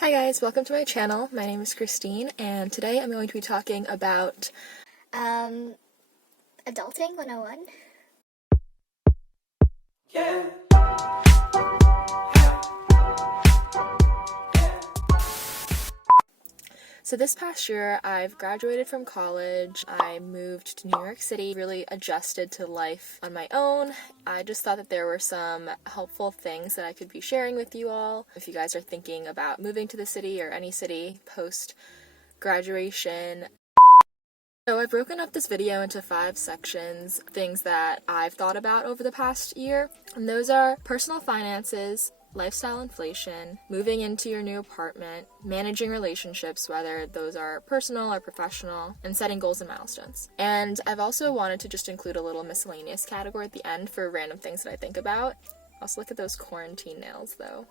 Hi guys, welcome to my channel. My name is Christine, and today I'm going to be talking about Adulting 101. Yeah. So this past year, I've graduated from college. I moved to New York City, really adjusted to life on my own. I just thought that there were some helpful things that I could be sharing with you all. If you guys are thinking about moving to the city or any city post-graduation. So I've broken up this video into 5 sections, things that I've thought about over the past year. And those are personal finances, lifestyle inflation, moving into your new apartment, managing relationships, whether those are personal or professional, and setting goals and milestones. And I've also wanted to just include a little miscellaneous category at the end for random things that I think about. Also look at those quarantine nails though.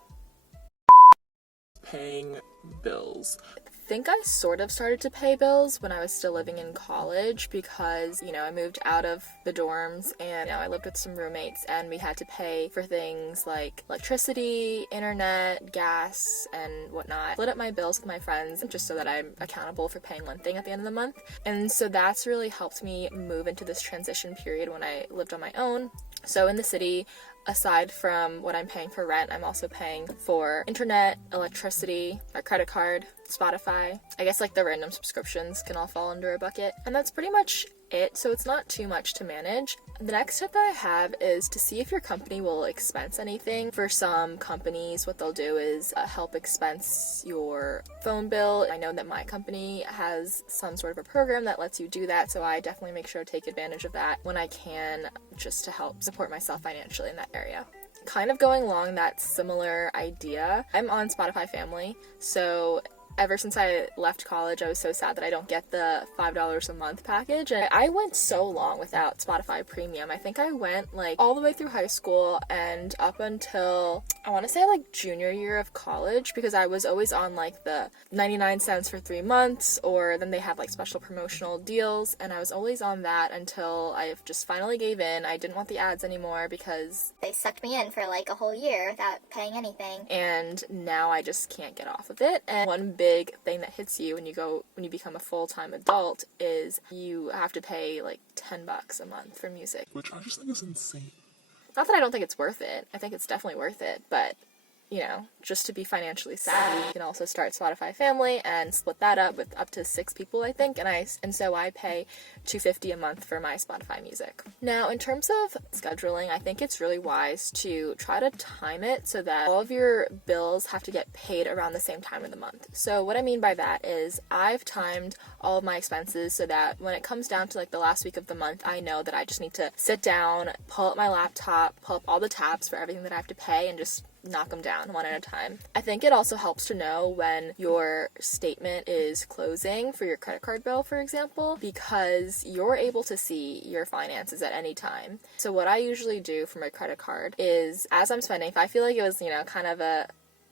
Paying bills. I think I sort of started to pay bills when I was still living in college because, I moved out of the dorms and I lived with some roommates and we had to pay for things like electricity, internet, gas, and whatnot. Split up my bills with my friends just so that I'm accountable for paying one thing at the end of the month. And so that's really helped me move into this transition period when I lived on my own. So in the city, aside from what I'm paying for rent, I'm also paying for internet, electricity, a credit card, Spotify. I guess like the random subscriptions can all fall under a bucket. And that's pretty much it, so it's not too much to manage. The next tip that I have is to see if your company will expense anything. For some companies, what they'll do is help expense your phone bill. I know that my company has some sort of a program that lets you do that, so I definitely make sure to take advantage of that when I can, just to help support myself financially in that area. Kind of going along that similar idea, I'm on Spotify Family, so ever since I left college, I was so sad that I don't get the $5 a month package. And I went so long without Spotify Premium. I think I went all the way through high school and up until, I want to say junior year of college, because I was always on the 99 cents for 3 months, or then they had special promotional deals, and I was always on that until I just finally gave in. I didn't want the ads anymore because They sucked me in for a whole year without paying anything. And now I just can't get off of it. And one big thing that hits you when you become a full-time adult is you have to pay $10 a month for music, which I just think is insane. Not that I don't think it's worth it. I think it's definitely worth it, but just to be financially savvy, you can also start Spotify Family and split that up with up to 6 people, I think, and so I pay $250 a month for my Spotify music. Now, in terms of scheduling, I think it's really wise to try to time it so that all of your bills have to get paid around the same time of the month. So what I mean by that is I've timed all of my expenses so that when it comes down to the last week of the month, I know that I just need to sit down, pull up my laptop, pull up all the tabs for everything that I have to pay, and just knock them down one at a time. I think it also helps to know when your statement is closing for your credit card bill, for example, because you're able to see your finances at any time. So what I usually do for my credit card is, as I'm spending, if I feel like it was, kind of a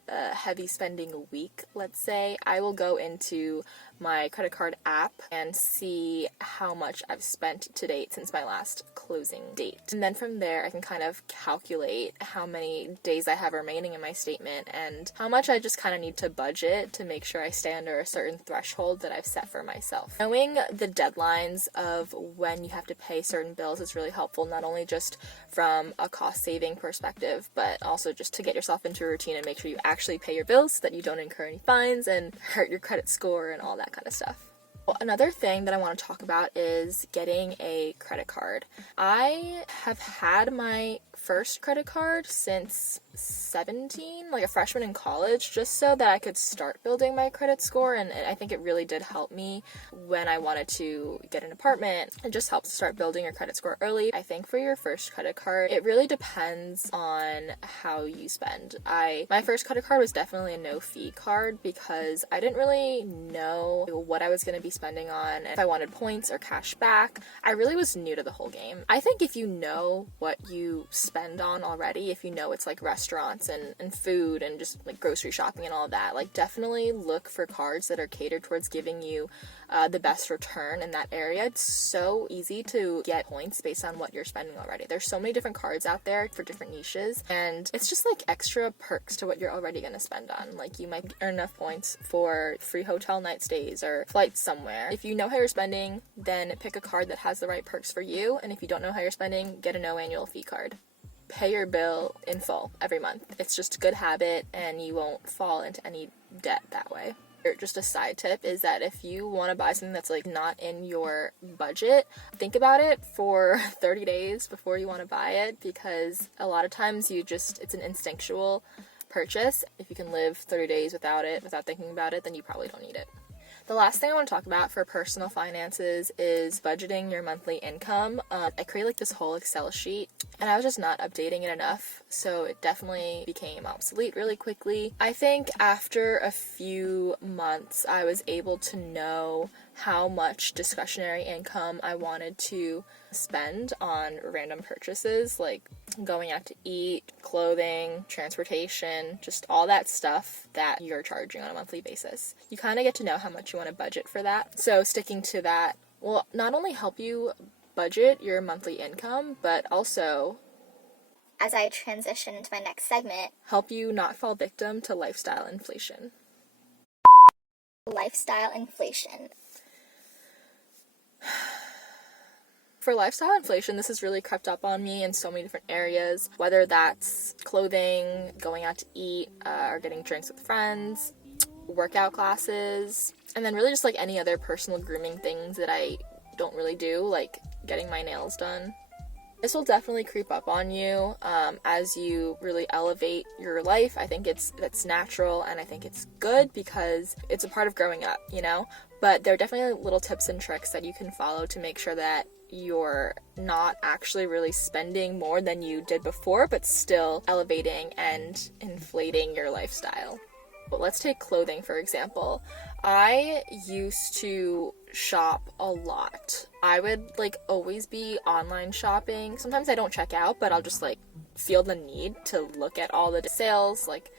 heavy spending week, let's say, I will go into my credit card app and see how much I've spent to date since my last closing date. And then from there, I can kind of calculate how many days I have remaining in my statement and how much I just kind of need to budget to make sure I stay under a certain threshold that I've set for myself. Knowing the deadlines of when you have to pay certain bills is really helpful, not only just from a cost-saving perspective, but also just to get yourself into a routine and make sure you actually pay your bills so that you don't incur any fines and hurt your credit score and all that kind of stuff. Well, another thing that I want to talk about is getting a credit card. I have had my first credit card since 17, a freshman in college, just so that I could start building my credit score, and I think it really did help me when I wanted to get an apartment. It just helps start building your credit score early. I think for your first credit card, it really depends on how you spend. My first credit card was definitely a no-fee card because I didn't really know what I was going to be spending on, if I wanted points or cash back. I really was new to the whole game. I think if you know what you spend on already, if you know it's like restaurants and food and just like grocery shopping and all of that, like definitely look for cards that are catered towards giving you the best return in that area. It's so easy to get points based on what you're spending already. There's so many different cards out there for different niches, and it's just like extra perks to what you're already going to spend on. Like you might earn enough points for free hotel night stays or flights somewhere. If you know how you're spending, then pick a card that has the right perks for you, and if you don't know how you're spending, get a no annual fee card. Pay your bill in full every month. It's just a good habit, and you won't fall into any debt that way. Just a side tip is that if you want to buy something that's like not in your budget, think about it for 30 days before you want to buy it, because a lot of times it's an instinctual purchase. If you can live 30 days without thinking about it, then you probably don't need it. The last thing I want to talk about for personal finances is budgeting your monthly income. I created like this whole Excel sheet, and I was just not updating it enough, so it definitely became obsolete really quickly. I think after a few months, I was able to know how much discretionary income I wanted to spend on random purchases, like going out to eat, clothing, transportation, just all that stuff that you're charging on a monthly basis. You kind of get to know how much you want to budget for that. So sticking to that will not only help you budget your monthly income, but also, as I transition into my next segment, help you not fall victim to lifestyle inflation. Lifestyle inflation. For lifestyle inflation, this has really crept up on me in so many different areas, whether that's clothing, going out to eat, or getting drinks with friends, workout classes, and then really just like any other personal grooming things that I don't really do, like getting my nails done. This will definitely creep up on you as you really elevate your life. I think that's natural, and I think it's good because it's a part of growing up, you know? But there are definitely little tips and tricks that you can follow to make sure that you're not actually really spending more than you did before, but still elevating and inflating your lifestyle. But let's take clothing, for example. I used to shop a lot. I would like always be online shopping. Sometimes I don't check out, but I'll just like feel the need to look at all the sales, like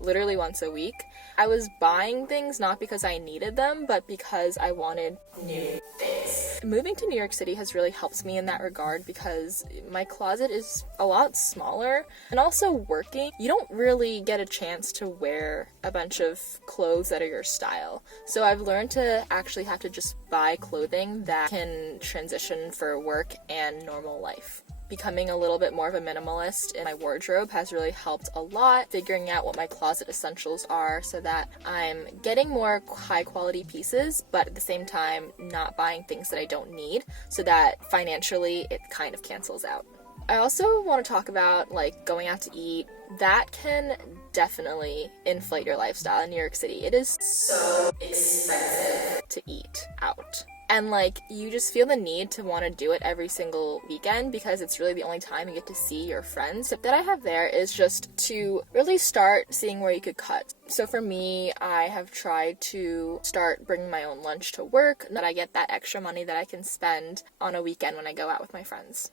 literally once a week. I was buying things not because I needed them, but because I wanted new things. Moving to New York City has really helped me in that regard because my closet is a lot smaller, and also working, you don't really get a chance to wear a bunch of clothes that are your style. So I've learned to actually have to just buy clothing that can transition for work and normal life. Becoming a little bit more of a minimalist in my wardrobe has really helped a lot, figuring out what my closet essentials are so that I'm getting more high quality pieces, but at the same time not buying things that I don't need, so that financially it kind of cancels out. I also want to talk about like going out to eat. That can definitely inflate your lifestyle in New York City. It is so expensive to eat out. And like you just feel the need to want to do it every single weekend because it's really the only time you get to see your friends. Tip that I have there is just to really start seeing where you could cut. So for me, I have tried to start bringing my own lunch to work, that I get that extra money that I can spend on a weekend when I go out with my friends.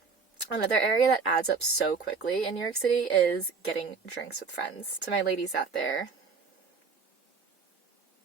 Another area that adds up so quickly in New York City is getting drinks with friends. To my ladies out there,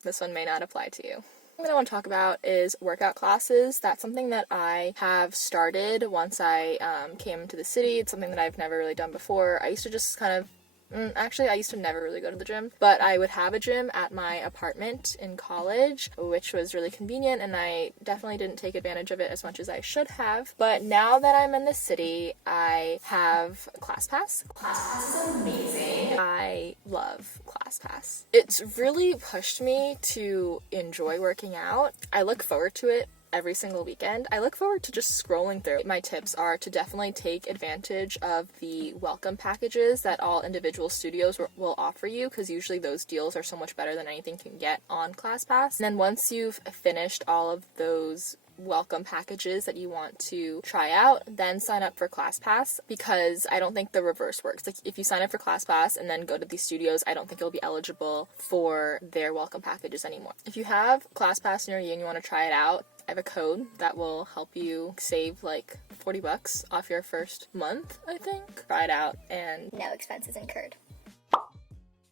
this one may not apply to you. What I want to talk about is workout classes. That's something that I have started once I came to the city. It's something that I've never really done before. I used to just kind of I used to never really go to the gym, but I would have a gym at my apartment in college, which was really convenient, and I definitely didn't take advantage of it as much as I should have. But now that I'm in the city, I have ClassPass. ClassPass is amazing. I love ClassPass. It's really pushed me to enjoy working out. I look forward to it every single weekend. I look forward to just scrolling through. My tips are to definitely take advantage of the welcome packages that all individual studios will offer you, because usually those deals are so much better than anything you can get on ClassPass. And then once you've finished all of those welcome packages that you want to try out, then sign up for ClassPass, because I don't think the reverse works. Like, if you sign up for ClassPass and then go to these studios, I don't think you'll be eligible for their welcome packages anymore. If you have ClassPass near you and you want to try it out, I have a code that will help you save like $40 off your first month, I think. Try it out and No expenses incurred.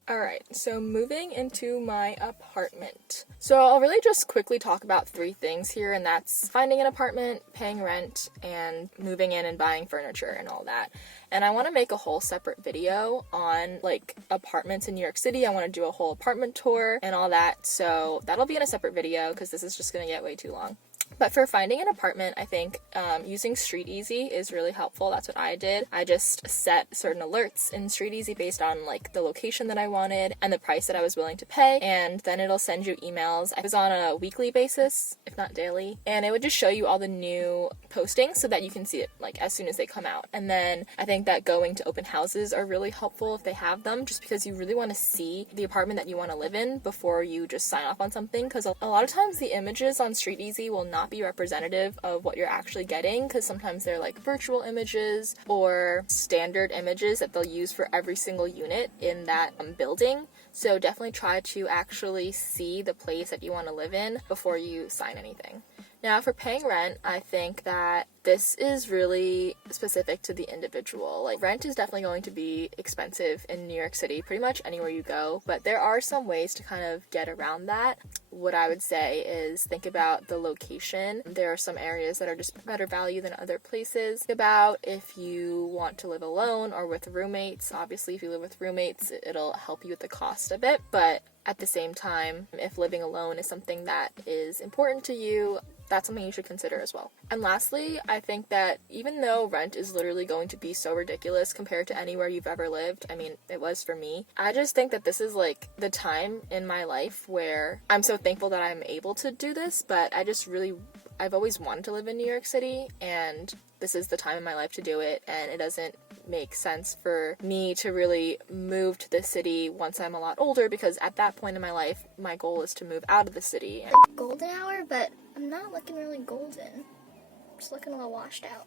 Alright, so moving into my apartment. So I'll really just quickly talk about 3 things here, and that's finding an apartment, paying rent, and moving in and buying furniture and all that. And I want to make a whole separate video on like apartments in New York City. I want to do a whole apartment tour and all that, so that'll be in a separate video because this is just going to get way too long. But for finding an apartment, I think using StreetEasy is really helpful. That's what I did. I just set certain alerts in StreetEasy based on like the location that I wanted and the price that I was willing to pay, and then it'll send you emails. I was on a weekly basis, if not daily, and it would just show you all the new postings so that you can see it like as soon as they come out. And then I think that going to open houses are really helpful if they have them, just because you really want to see the apartment that you want to live in before you just sign off on something, because a lot of times the images on StreetEasy will not be representative of what you're actually getting, because sometimes they're like virtual images or standard images that they'll use for every single unit in that building. So definitely try to actually see the place that you want to live in before you sign anything. Now, for paying rent, I think that this is really specific to the individual. Like, rent is definitely going to be expensive in New York City, pretty much anywhere you go, but there are some ways to kind of get around that. What I would say is think about the location. There are some areas that are just better value than other places. Think about if you want to live alone or with roommates. Obviously, if you live with roommates, it'll help you with the cost a bit, but at the same time, if living alone is something that is important to you, that's something you should consider as well. And lastly, I think that even though rent is literally going to be so ridiculous compared to anywhere you've ever lived, I mean, it was for me, I just think that this is like the time in my life where I'm so thankful that I'm able to do this, but I've always wanted to live in New York City, and this is the time in my life to do it, and it doesn't make sense for me to really move to the city once I'm a lot older, because at that point in my life, my goal is to move out of the city. Golden hour, but I'm not looking really golden. I'm just looking a little washed out.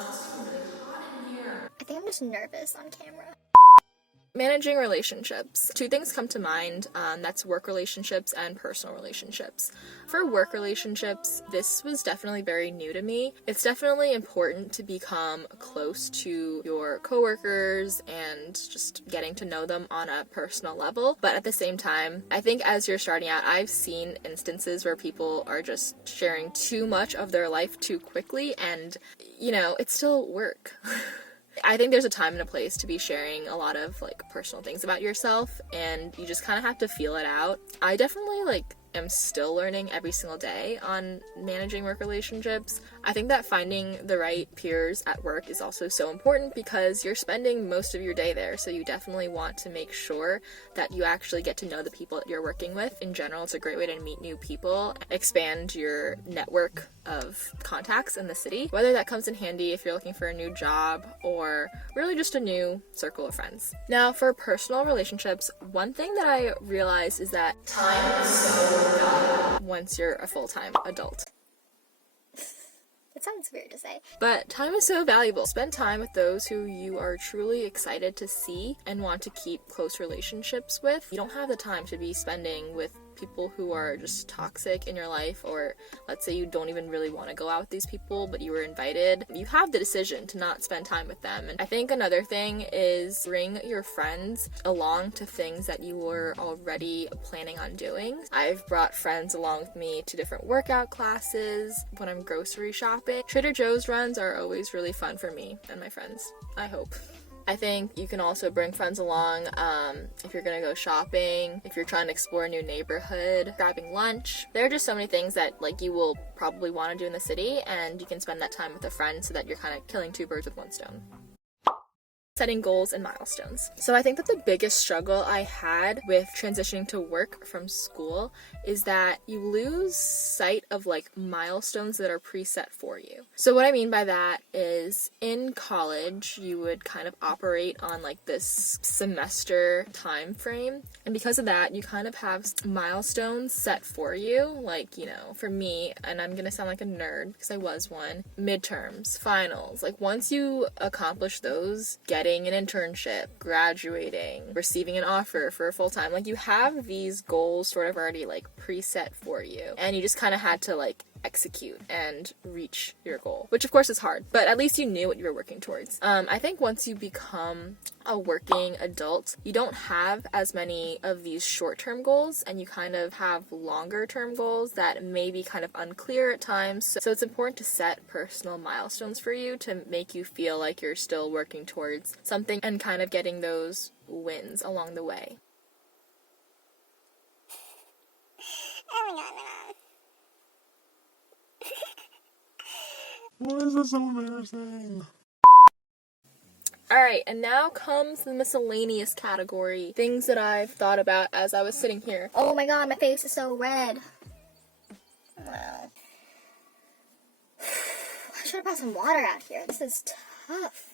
It's really hot in here. I think I'm just nervous on camera. Managing relationships. 2 things come to mind, that's work relationships and personal relationships. For work relationships, this was definitely very new to me. It's definitely important to become close to your coworkers and just getting to know them on a personal level. But at the same time, I think as you're starting out, I've seen instances where people are just sharing too much of their life too quickly, and, you know, it's still work. I think there's a time and a place to be sharing a lot of like personal things about yourself, and you just kind of have to feel it out. I definitely am still learning every single day on managing work relationships. I think that finding the right peers at work is also so important because you're spending most of your day there, so you definitely want to make sure that you actually get to know the people that you're working with. In general, it's a great way to meet new people, expand your network of contacts in the city, whether that comes in handy if you're looking for a new job or really just a new circle of friends. Now, for personal relationships, one thing that I realized is that time is so valuable once you're a full-time adult. It sounds weird to say. But time is so valuable. Spend time with those who you are truly excited to see and want to keep close relationships with. You don't have the time to be spending with people who are just toxic in your life, or let's say you don't even really want to go out with these people, but you were invited. You have the decision to not spend time with them. And I think another thing is bring your friends along to things that you were already planning on doing. I've brought friends along with me to different workout classes, when I'm grocery shopping. Trader Joe's runs are always really fun for me and my friends, I hope. I think you can also bring friends along if you're gonna go shopping, if you're trying to explore a new neighborhood, grabbing lunch. There are just so many things that you will probably want to do in the city, and you can spend that time with a friend so that you're kind of killing 2 birds with 1 stone. setting goals and milestones. So I think that the biggest struggle I had with transitioning to work from school is that you lose sight of like milestones that are preset for you. So what I mean by that is in college you would kind of operate on like this semester time frame, and because of that you kind of have milestones set for you, like, you know, for me, and I'm gonna sound like a nerd because I was one, midterms, finals. Like once you accomplish those, getting an internship, graduating, receiving an offer for a full-time, like you have these goals sort of already like preset for you, and you just kind of had to like execute and reach your goal, which of course is hard, but at least you knew what you were working towards. I think once you become a working adult, you don't have as many of these short-term goals, and you kind of have longer-term goals that may be kind of unclear at times. So it's important to set personal milestones for you to make you feel like you're still working towards something and kind of getting those wins along the way. Oh my god, Why is this so embarrassing? Alright, and now comes the miscellaneous category. Things that I've thought about as I was sitting here. oh my god, my face is so red. Wow. I should have brought some water out here. This is tough.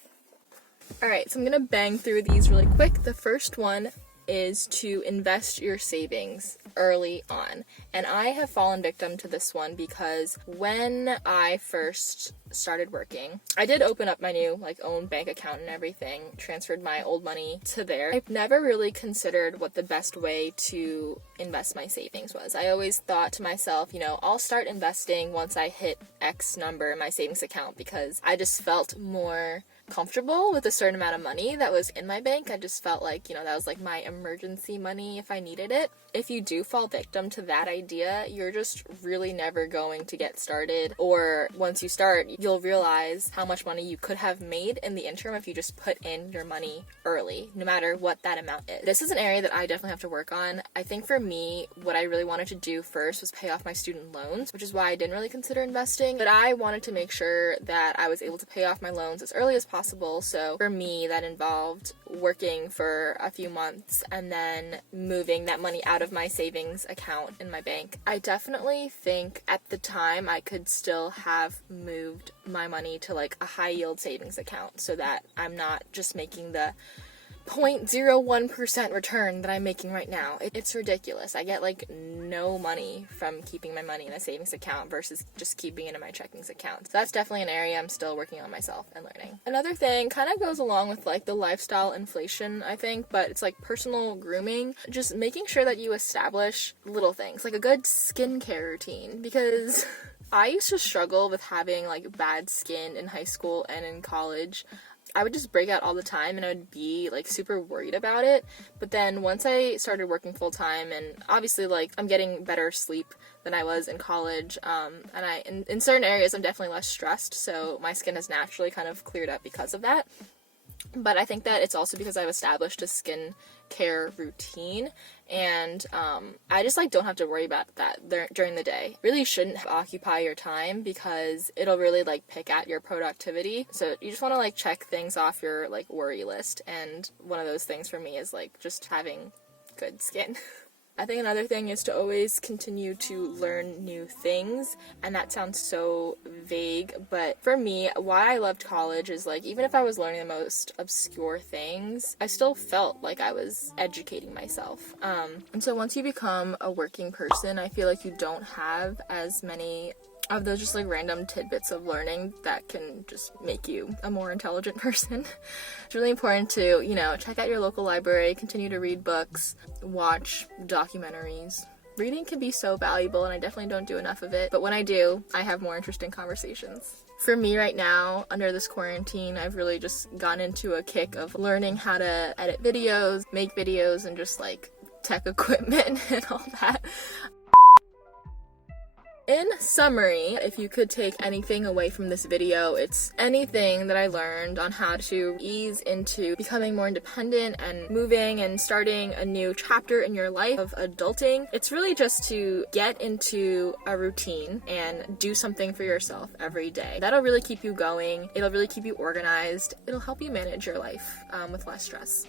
Alright, so I'm gonna bang through these really quick. The first one is to invest your savings early on. And I have fallen victim to this one because when I first started working, I did open up my new own bank account and everything, transferred my old money to there. I've never really considered what the best way to invest my savings was. I always thought to myself, I'll start investing once I hit X number in my savings account, because I just felt more comfortable with a certain amount of money that was in my bank. I just felt like, that was like my emergency money if I needed it. If you do fall victim to that idea, you're just really never going to get started. Or once you start, you'll realize how much money you could have made in the interim if you just put in your money early, no matter what that amount is. This is an area that I definitely have to work on. I think for me, what I really wanted to do first was pay off my student loans, which is why I didn't really consider investing. But I wanted to make sure that I was able to pay off my loans as early as possible. So for me, that involved working for a few months and then moving that money out of my savings account in my bank. I definitely think at the time I could still have moved my money to a high yield savings account so that I'm not just making the 0.01% return that I'm making right now. It's ridiculous. I get no money from keeping my money in a savings account versus just keeping it in my checkings account. So that's definitely an area I'm still working on myself and learning. Another thing kind of goes along with the lifestyle inflation, I think, but it's personal grooming. Just making sure that you establish little things, like a good skincare routine, because I used to struggle with having bad skin in high school and in college. I would just break out all the time and I would be super worried about it. But then once I started working full time, and obviously I'm getting better sleep than I was in college, and in certain areas I'm definitely less stressed, so my skin has naturally kind of cleared up because of that. But I think that it's also because I've established a skin care routine, and I just don't have to worry about that during the day. Really shouldn't occupy your time because it'll really pick at your productivity. So you just want to check things off your worry list, and one of those things for me is just having good skin. I think another thing is to always continue to learn new things, and that sounds so vague, but for me, why I loved college is even if I was learning the most obscure things, I still felt like I was educating myself. And so once you become a working person, I feel like you don't have as many of those just random tidbits of learning that can just make you a more intelligent person. It's really important to, check out your local library, continue to read books, watch documentaries. Reading can be so valuable, and I definitely don't do enough of it, but when I do, I have more interesting conversations. For me right now, under this quarantine, I've really just gotten into a kick of learning how to edit videos, make videos, and just tech equipment and all that. in summary, if you could take anything away from this video, it's anything that I learned on how to ease into becoming more independent and moving and starting a new chapter in your life of adulting. It's really just to get into a routine and do something for yourself every day. That'll really keep you going. It'll really keep you organized. It'll help you manage your life with less stress.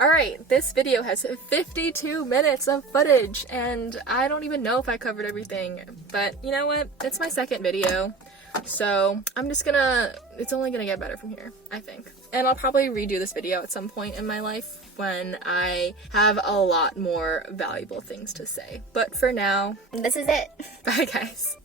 Alright, this video has 52 minutes of footage, and I don't even know if I covered everything, but you know what? It's my second video, so it's only gonna get better from here, I think. And I'll probably redo this video at some point in my life when I have a lot more valuable things to say. But for now, this is it. Bye guys.